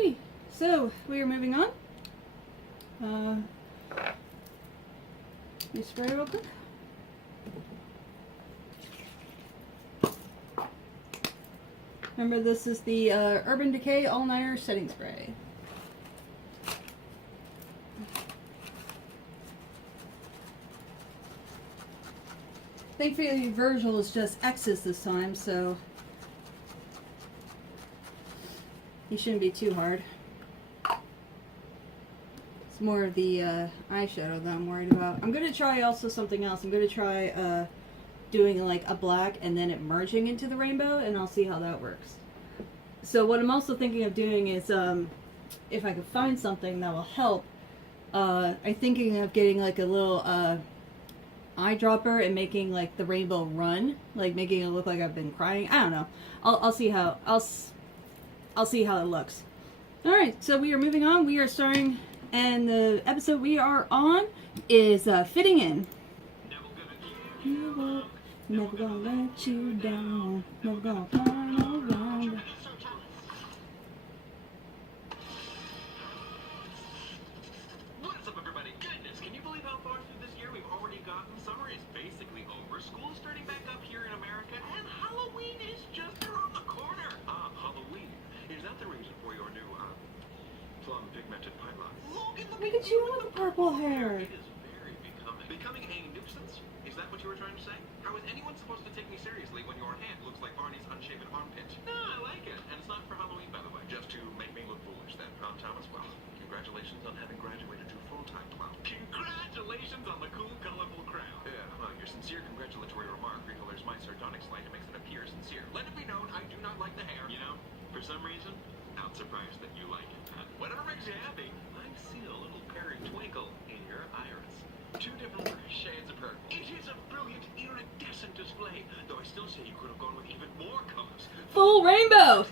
Alrighty, so we are moving on. You spray real quick. Remember, this is the Urban Decay All-Nighter Setting Spray. Thankfully, Virgil is just X's this time, so he shouldn't be too hard. It's more of the eyeshadow that I'm worried about. I'm going to try also something else. I'm going to try doing like a black and then it merging into the rainbow, and I'll see how that works. So what I'm also thinking of doing is, if I could find something that will help, I'm thinking of getting like a little eyedropper and making like the rainbow run, like making it look like I've been crying. I don't know. I'll see how I'll see how it looks. All right, so we are moving on. We are starting, and the episode we are on is Fitting In. Never gonna let you down. Never gonna turn around. What's up, everybody? Goodness, can you believe how far through this year we've already gotten? Summer is basically over. School is starting back up here in America, and Halloween is just around the corner. Halloween. Is that the reason for your new, plum pigmented pipeline? Look at you with the purple hair. It is very becoming. Becoming a nuisance? Is that what you were trying to say? How is anyone supposed to take me seriously when your hand looks like Barney's unshaven armpit? No, I like it. And it's not for Halloween, by the way. Just to make me look foolish then, Thomas? Well, congratulations on having graduated to full-time clown. Congratulations on the cool, colorful crown. Yeah, well, your sincere congratulatory remark recolors my sardonic slight and makes it appear sincere. Let it be known, I do not like the hair. You know, for some reason, not surprised that you like it. Whatever makes you happy, I see a little peri twinkle in your iris. Two different shades of purple. It is a brilliant, iridescent display, though I still say you could have gone with even more colors. Full rainbow.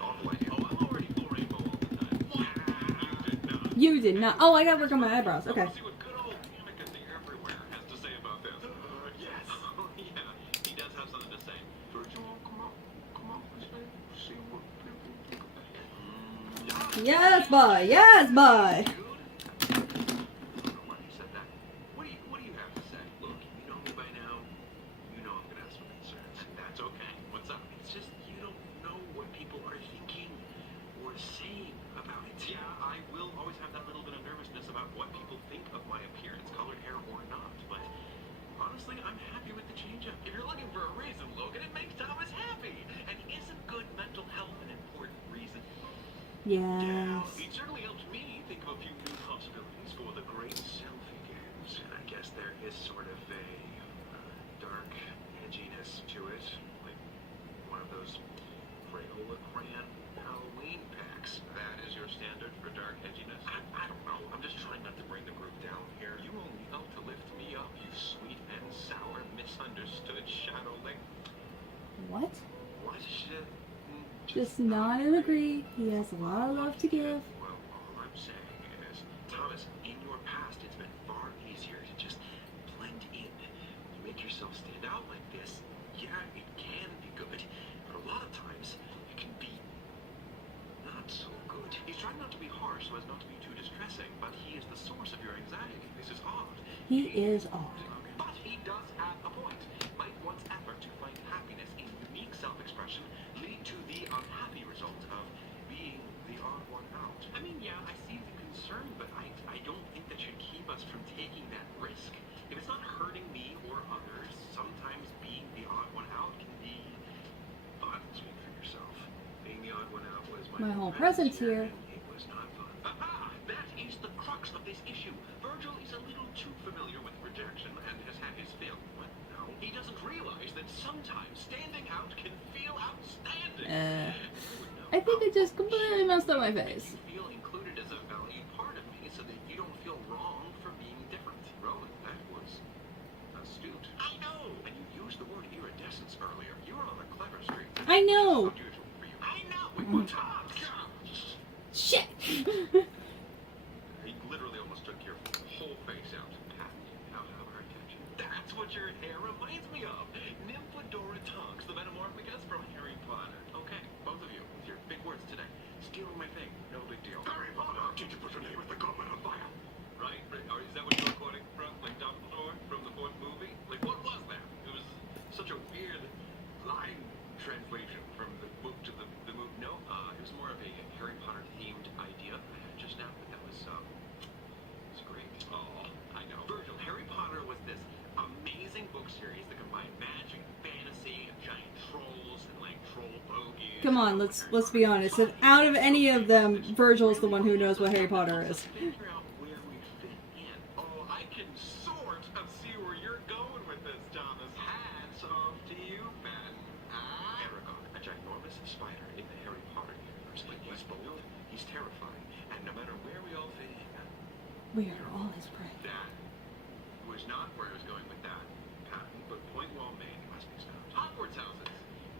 Awful idea. Oh, I'm already full rainbow all the time. You did not. You did not. Oh, I gotta work on my eyebrows. Okay. See what good old Kamikaze everywhere has to say about this. Yes. Oh, yeah. He does have something to say. Virgil, come on, see what people think about it. Yes, boy. Yes, boy. What do you have to say? Look, you know me by now. You know I'm gonna have some concerns. That's okay. What's up? It's just you don't know what people are thinking or saying about it. Yeah, I will always have that little bit of nervousness about what people think of my appearance, colored hair or not. But honestly, I'm happy with the change-up. If you're looking for a reason, Logan, it makes Thomas happy. And isn't good mental health an important reason? Yeah, Yes. it certainly helps me think of a few new possibilities for the great selfie games. And I guess there is sort of a dark edginess to it, like one of those Crayola crayon Halloween packs. That is your standard for dark edginess? I don't know. I'm just trying not to bring the group down here. You only help to lift me up, you sweet and sour, misunderstood shadowling. What? What shit? Just nod and agree. He has a lot of love to give. Well, all I'm saying is, Thomas, in your past, it's been far easier to just blend in. You make yourself stand out like this. Yeah, it can be good, but a lot of times, it can be not so good. He's trying not to be harsh so as not to be too distressing, but he is the source of your anxiety. This is odd. He is odd. But he does have a point. Might one's effort to find happiness in unique self-expression lead to the unhappy result of being the odd one out? I mean, yeah, I see the concern, but I don't think that should keep us from taking that risk. If it's not hurting me or others, sometimes being the odd one out can be fun. Speak for yourself. Being the odd one out was My whole presence here. It was not fun. Aha! That is the crux of this issue. Virgil is a little too familiar with rejection and has had his fill. What? No. He doesn't realize that sometimes standing out can feel outstanding. I think it just completely messed up my face. You feel included as a valued part of me so that you don't feel wrong for being different. Rowan, that was astute. I know! And you used the word iridescence earlier. You were on a clever streak. I know. It's unusual for you. I know! Wait, what's up? Shit. He literally almost took your whole face out and patted you. How our attention. That's what your hair reminds me of. Nymphadora Tonks, the Metamorphicus from Harry Potter. Okay, both of you, with your big words today. stealing my thing. No big deal. Harry Potter! Did you put your name at the goblet on fire? Right? Or is that what you're quoting from? Like Dumbledore from the fourth movie? Like, what was that? It was such a weird line translation from the book to the movie. No, it was more of a Harry Potter themed idea I had just now, but that was great. Oh, I know. Virgil, Harry Potter was this amazing book series that combined magic, fantasy, and giant trolls, and like troll bogies. Come on, let's be honest. If out of any of them, Virgil's the one who knows what Harry Potter is. Figure out where we fit in. Oh, I can sort of see where you're going with this, Thomas. Hats off to you, Ben. Aragon, a ginormous spider in the Harry Potter universe. But he's bold, he's terrifying, and no matter where we all fit in, We are all his prey. that was not where I was going with that, Patton, but point well made, you must be stopped. Hogwarts houses.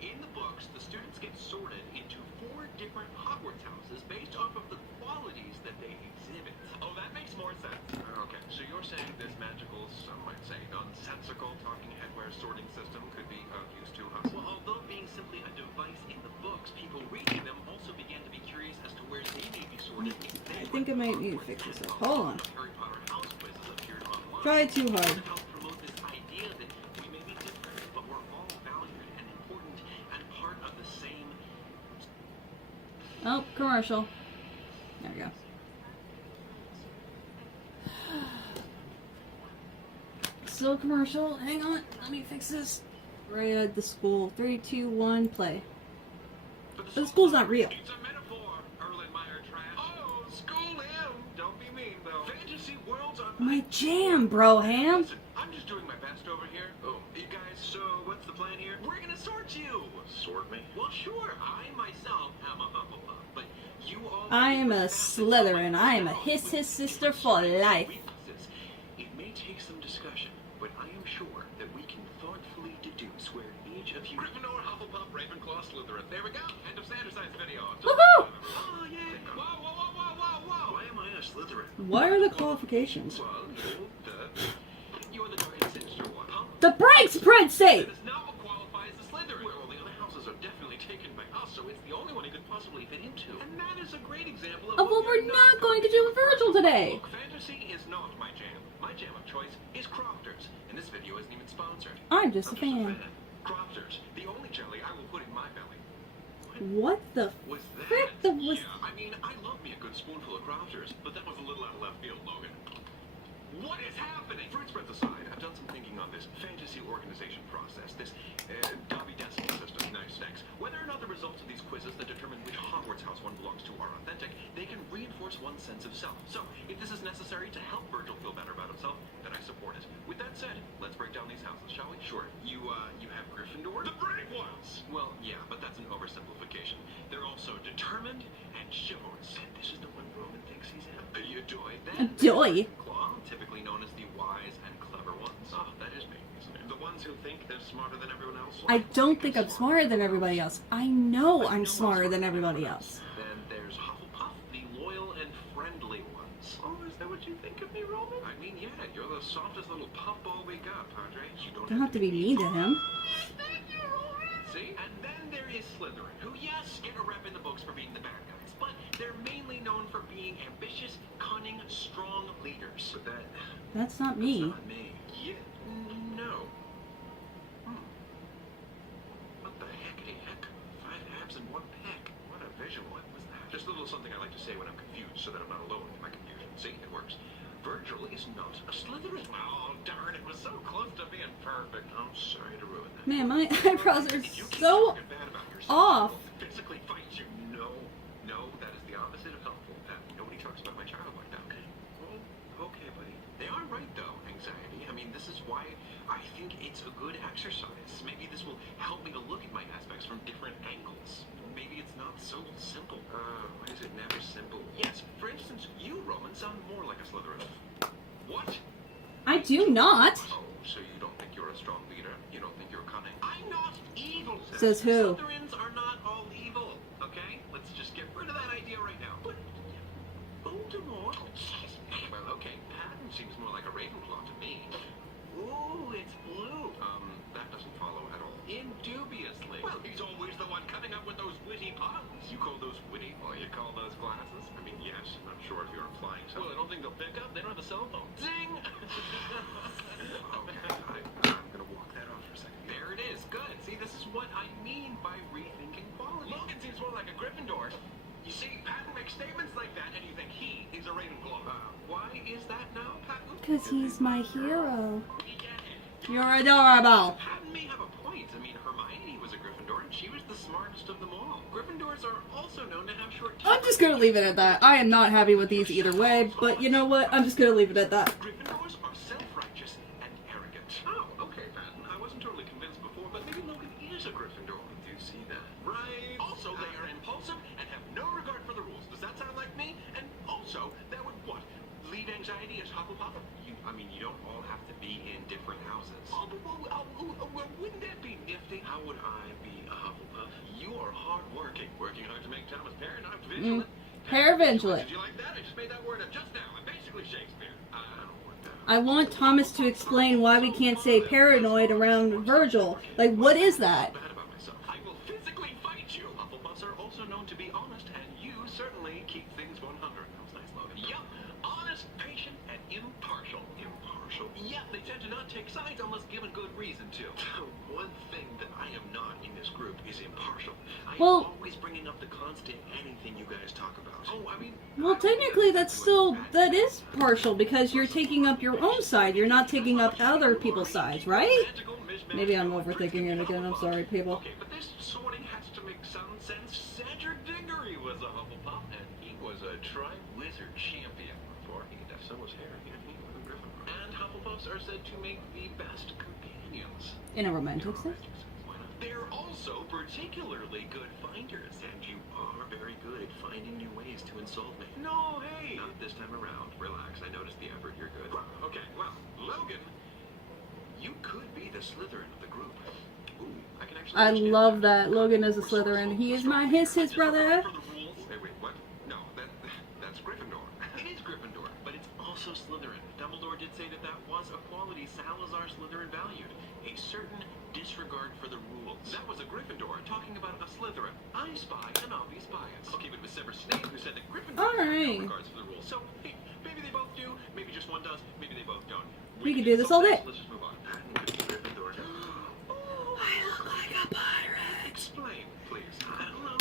In the books, the students get sorted into 4 different Hogwarts houses based off of the qualities that they exhibit. Oh, that makes more sense. Okay, so you're saying this magical, some might say nonsensical talking headwear sorting system could be of use to us? Well, although being simply a device in the books, people reading them also began to be curious as to where they may be sorted if they I think I might need to fix this up. Hold on. Harry Potter house quizzes appeared online. Try too hard. To help promote this idea that we may be different, but we're all valued and important and part of the same. Oh, commercial. There we go. Still commercial. Hang on. Let me fix this. Right at the school. 3, 2, 1, play. But The school's not real. It's a metaphor, Erlenmeyer trash. Oh, school him. Don't be mean, though. Fantasy worlds are My jam, bro, ham. Listen, I'm just doing my best over here. Oh, you guys, so what's the plan here? We're gonna sort you.Ort me? Well, sure. I myself am a Hufflepuff, but you all. I am a Slytherin. I am a hiss sister for life. Weaknesses. It may take some discussion, but I am sure that we can thoughtfully deduce where each of you. Gryffindor, Hufflepuff, Ravenclaw, Slytherin. There we go. End of Sanders science video. Woohoo! Oh yeah. Whoa, whoa, whoa, whoa, whoa, whoa! Why am I a Slytherin? What are the qualifications? Well, you're the dark and sinister one, huh? The breaks, Prince That is not what qualifies as Slytherin. Well, the other houses are definitely taken by us, so it's the only one he could possibly fit into. And that is a great example of Of what we're not going to do with Virgil today. Look, fantasy is not my jam. My jam of choice is Crofters, and this video isn't even sponsored. I'm just a fan. Crofters, the only jelly I will put in my belly. What the Was that? frick? Was Yeah, I mean, I love me a good spoonful of Crofters, but that was a little out of left field, Logan. What is happening? Fruit spreads aside, I've done some thinking on this fantasy organization process, this Dobby Decimal system. Nice, thanks. Whether or not the results of these quizzes that determine which Hogwarts house one belongs to are authentic, they can reinforce one's sense of self. So, if this is necessary to help Virgil feel better about himself, then I support it. With that said, let's break down these houses, shall we? Sure. You have Gryffindor? The brave ones! Well, yeah, but that's an oversimplification. They're also determined and chivalrous. And this is the one Roman thinks he's in. You doy. a doy? Claw, typically known as the wise and clever ones. Oh, that is me, isn't it? The ones who think they're smarter than everyone else. I don't think I'm smarter than everybody else. I know I'm smarter than everybody else. Then there's Hufflepuff, the loyal and friendly ones. Oh, is that what you think of me, Roman? I mean, yeah, you're the softest little puffball we got, Padre. You Don't have to be mean to him. Thank you, Roman. See? And then there is Slytherin, who, yes, get a rep in the books for being the bad guys, but they're mainly known for being ambitious, cunning, strong leaders. But That's not that's me. not me. Yeah, no. What the heckity heck? 5 abs and 1 peck. What a visual. What was that? Just a little something I like to say when I'm confused, so that I'm not alone in my confusion. See, it works. Virgil is not a Slytherin. Oh, darn, it was so close to being perfect. I'm sorry to ruin that. Man, my eyebrows are If you keep so talking bad about yourself, off. I'll physically fight you. No, that is the opposite of helpful. Nobody talks about my child like that. Okay. Well, okay, buddy. They are right, though, anxiety. I mean, this is why I think it's a good exercise. Maybe this will help me to look at my aspects from different angles. Maybe it's not so simple. Why is it never simple? Yes, for instance, you, Roman, sound more like a Slytherin. What? I do not. Oh, so you don't think you're a strong leader? You don't think you're cunning? I'm not evil. Says who? Slytherins are not all evil, okay? Let's just get rid of that idea right now. But Voldemort? Well, okay, Patton seems more like a Ravenclaw to me. Ooh, it's blue. That doesn't follow at all. Indubiously. Well, he's always the one coming up with those witty puns. You call those witty? Well, you call those glasses? I mean, yes. I'm sure if you're applying something. Well, I don't think they'll pick up. They don't have a cell phone. Zing! Okay, I'm gonna walk that off for a second. There it is. Good. See, this is what I mean by rethinking quality. Logan seems more like a Gryffindor. You see, Patton makes statements like that, and you think he is a Ravenclaw. Why is that now, Patton? Because he's my hero. We get it. You're adorable. Patton may have a point. I mean, Hermione was a Gryffindor, and she was the smartest of them all. Gryffindors are also known to have short I'm just gonna leave it at that. I am not happy with these either way, but you know what? I'm just gonna leave it at that. Gryffindors are self-righteous and arrogant. Oh, okay, Patton. I wasn't totally convinced before, but maybe Logan is a Gryffindor. I do see that. Right. Also, they are impulsive and have no regard for the rules. Does that sound like me? And also, that would what? Lead anxiety as Hufflepuff? You don't all have to be in different houses. Oh, but wouldn't that be nifty? How would I be a Hufflepuff? You are hardworking, working hard to make Thomas paranoid, vigilant. Paravigilant. Did you like that? I just made that word up just now. I'm basically Shakespeare. I don't want that. I want Thomas to explain why we can't say paranoid around Virgil. Like, what is that? Bad about myself. I will physically fight you. Hufflepuffs are also known to be honest, and you certainly keep things 100. That was nice, Logan. Yup. Honest, patient, and impartial. Impartial? Yeah, they tend to not take sides unless given good reason to. One thing that I am not in this group is impartial. I am always bringing up the constant anything you guys talk about. Oh, I mean... Well, technically, that is partial, because you're taking up your own side. You're not taking up other people's sides, right? Maybe I'm overthinking it again. I'm sorry, people. Okay, but this sorting has to make some sense. Cedric Diggory was a Hufflepuff, and he was a Tri-Wizard champion before he died. So was Harry, and he was a Gryffindor. And Hufflepuffs are said to make the best companions. In a romantic sense. They're also particularly good finders, and you are very good at finding new ways to insult me. No, hey! Not this time around. Relax, I noticed the effort. You're good. Okay, well, Logan, you could be the Slytherin of the group. Ooh, I can actually... I love that. Logan is a Slytherin. He is my his brother. Wait, what? No, that's Gryffindor. It is Gryffindor, but it's also Slytherin. Dumbledore did say that was a quality Salazar Slytherin valued. A certain disregard for the rules. That was a Gryffindor talking about a Slytherin. I spy an obvious bias. Okay, but it was Severus Snape who said that Gryffindor had no regards for the rules. So, hey, maybe they both do, maybe just one does, maybe they both don't. We could do this all day. Let's just move on. Patton could be Gryffindor. Oh, I look like a pirate. Explain, please. I don't know.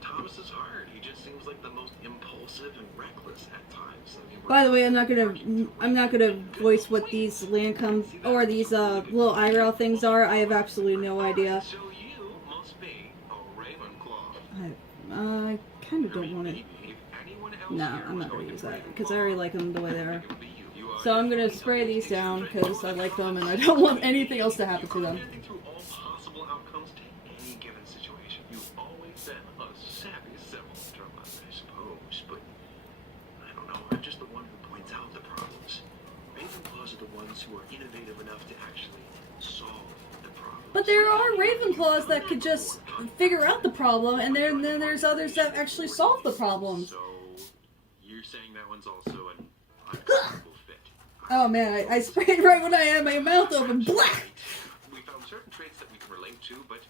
Thomas is hard. He just seems like the most impulsive and reckless at times. I mean, By the way, I'm not gonna voice what these Lancome or these little eyebrow things are. I have absolutely no idea. So you must be a Ravenclaw. I kind of don't want to. No, I'm not gonna use that because I already like them the way they are. So I'm gonna spray these down because I like them and I don't want anything else to happen to them. Through all possible outcomes to any given situation. You've always been a savvy civil drama, I suppose, but I don't know. I'm just the one who points out the problems. Ravenclaws are the ones who are innovative enough to actually solve the problem. But there are Ravenclaws that could just figure out the problem, and then there's others that actually solve the problems. So you're saying that one's also an uncomfortable fit. Oh man, I sprayed right when I had my mouth open. Black! We found certain traits that we can relate to, but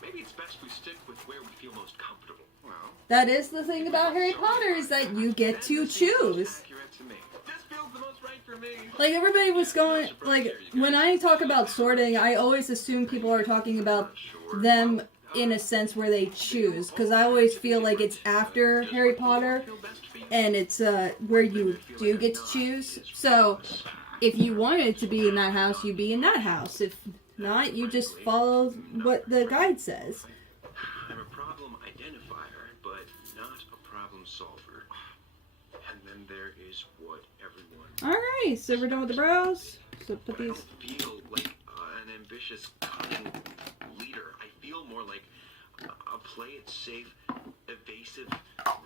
maybe it's best we stick with where we feel most comfortable. Well, That is the thing about Harry Potter, is that you get to choose. accurate to me. This feels the most right for me. Like, everybody was going, like, when I talk about sorting, I always assume people are talking about them in a sense where they choose, because I always feel like it's after Harry Potter, and it's where you do get to choose. So, if you wanted to be in that house, you'd be in that house. If not, you just follow what the guide says. I'm a problem identifier, but not a problem solver. And then there is what everyone... Alright, so we're done with the brows. So put I these... don't feel like an ambitious, cunning leader. I feel more like a play it safe, evasive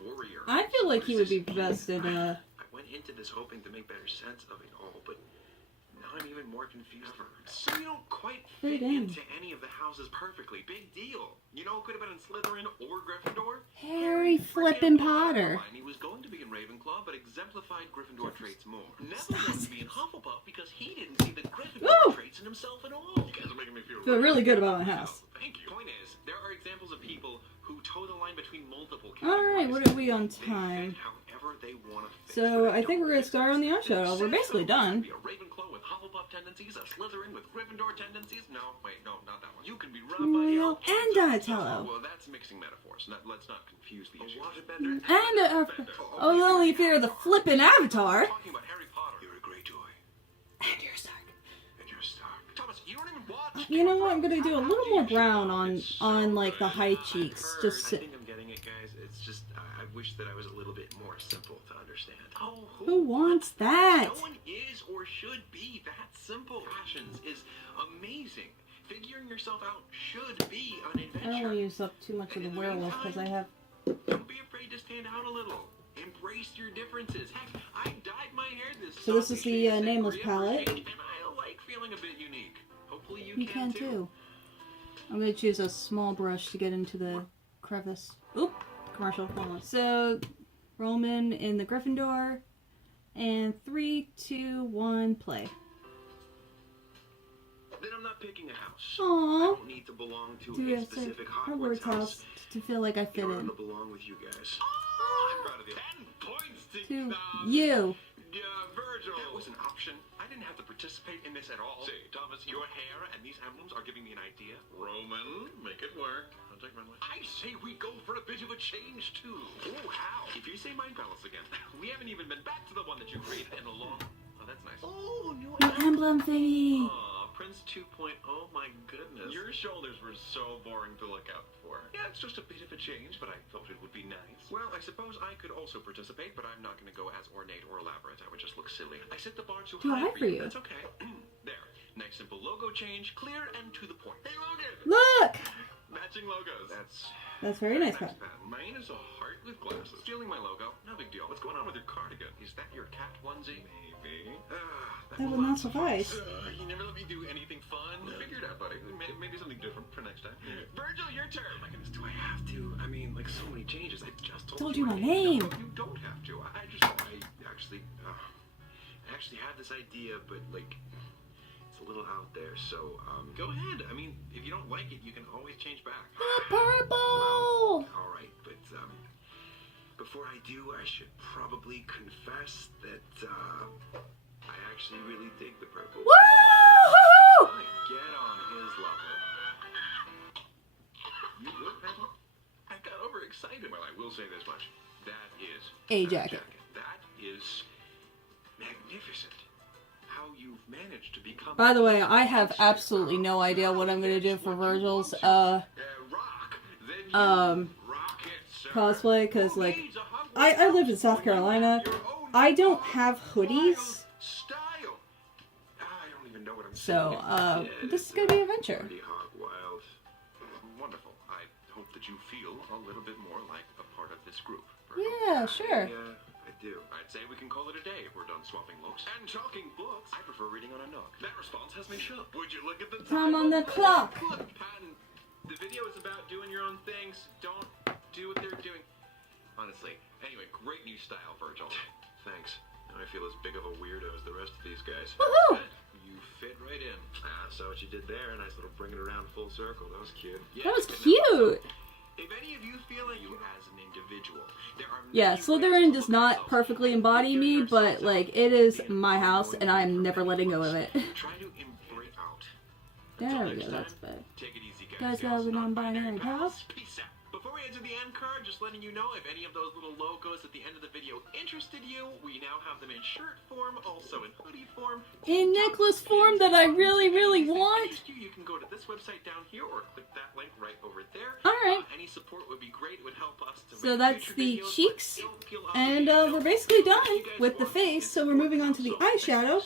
warrior. I feel like he would be best in I went into this hoping to make better sense of it all, but now I'm even more confused. So you don't quite fit into any of the houses perfectly. Big deal. You know, could have been in Slytherin or Gryffindor. Harry flippin' Potter. He was going to be in Ravenclaw, but exemplified personified Gryffindor traits more. Neville wanted to be in Hufflepuff because he didn't see the Gryffindor traits in himself at all. You guys are making me feel really good about my house. Thank you. Point is, there are examples of people who toe the line between multiple categories. Alright, what are we on time? They want to fit. So, I think we're going to start on the eyeshadow. We're basically done. Be a Ravenclaw with Hufflepuff tendencies, a Slytherin with Gryffindor tendencies. No, wait, no, not that one. You can be Raphael and Donatello. Well, that's mixing metaphors. Let's not confuse the issue. Waterbender And, oh, only if you're the flippin' Avatar. Talking about Harry Potter. You're a Greyjoy. And you're Stark. And you're Stark. Thomas, you don't even watch. You know what? I'm going to do a little more brown on like, the high cheeks. Just I think I'm getting it, guys. It's just, I wish that I was a little bit more simple to understand. Oh, who wants that? No one is or should be that simple. Fashions is amazing. Figuring yourself out should be an I adventure. don't want to use up too much of the werewolf because I have... Don't be afraid to stand out a little. Embrace your differences. Heck, I dyed my hair this So this is the Nameless palette. And I like feeling a bit unique. Hopefully you You can too. I'm going to choose a small brush to get into the crevice. Oop! Commercial. Hold on. So, Roman in the Gryffindor. And 3, 2, 1, play. Then I'm not picking a house. Aww. I don't need to belong to a specific Hogwarts house to feel like I fit I in. want to belong with you guys. I'm proud of you. 10 points To you. Virgil. That was an option. I didn't have to participate in this at all. Say, Thomas, your hair and these emblems are giving me an idea. Roman, make it work. I'll take my life. I say we go for a bit of a change, too. Oh, how? If you say Mind Palace again, we haven't even been back to the one that you created in a long... Oh, that's nice. Oh, new emblem thingy. Aw, Prince 2.0, my goodness. Your shoulders were so boring to look out for. Yeah, it's just a bit of a change, but I thought it would be nice. Well, I suppose I could also participate, but I'm not going to go as ornate or elaborate. I would just look silly. I set the bar too high for you. That's okay. There. Nice simple logo change, clear and to the point. Hey, Logan! Look! Matching logos. That's very nice. Pat. Mine is a heart with glasses. Stealing my logo, no big deal. What's going on with your cardigan? Is that your cat onesie? Maybe. That would not suffice. You never let me do anything fun. Figure it out, buddy. Maybe something different for next time. Virgil, your turn. Oh my goodness, do I have to? I mean, like so many changes. I just told you my name. No, you don't have to. I actually had this idea, but like. A little out there, so go ahead. I mean, if you don't like it, you can always change back. Purple! All right, but before I do, I should probably confess that I actually really dig the purple. Woo! Get on his level. You look, Pepper. I got overexcited. Well, I will say this much: that is a jacket. That is magnificent. How you've managed to become. By the way, I have absolutely no idea what I'm gonna do for Virgil's cosplay, because like I live in South Carolina. I don't have hoodies, so this is gonna be an adventure. Wonderful. I hope that you feel a little bit more like a part of this group. Yeah, sure. I do. I'd say we can call it a day if we're done swapping looks. And talking books, I prefer reading on a Nook. That response has me shook. Would you look at the time on the clock? Look, Patton, the video is about doing your own things. Don't do what they're doing. Honestly. Anyway, great new style, Virgil. Thanks. Now I feel as big of a weirdo as the rest of these guys. Woohoo! You fit right in. Saw what you did there. Nice little bring it around full circle. That was cute. That was cute. If any of you feel like you as an individual, there are Slytherin does not perfectly embody me, but like it is my house, and I'm never letting go of it. Try to embrace out. There we go. That's better. Take it easy, Guys, got a non-binary house. Peace out. Before we enter the end card, just letting you know if any of those little logos at the end of the video interested you, we now have them in shirt form, also in hoodie form, in necklace form that I really, really want. You can go to this website down here or click that link right over there. Alright. Any support would be great. It would help us to so that's the cheeks, and we're basically done with the face, so we're moving on to the eyeshadow,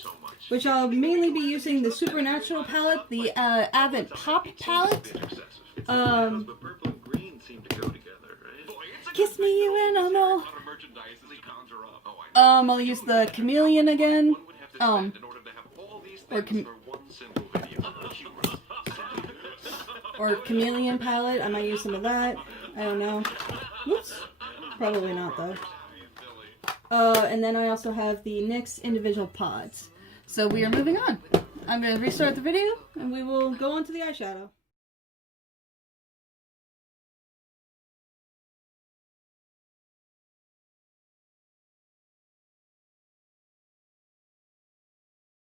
which I'll mainly be using the Supernatural palette, the Advent Pop palette. Kiss me, you animal. I'll use the Chameleon again. Or Chameleon palette. I might use some of that. I don't know. Whoops. Probably not though. And then I also have the NYX individual pods. So we are moving on. I'm going to restart the video, and we will go on to the eyeshadow.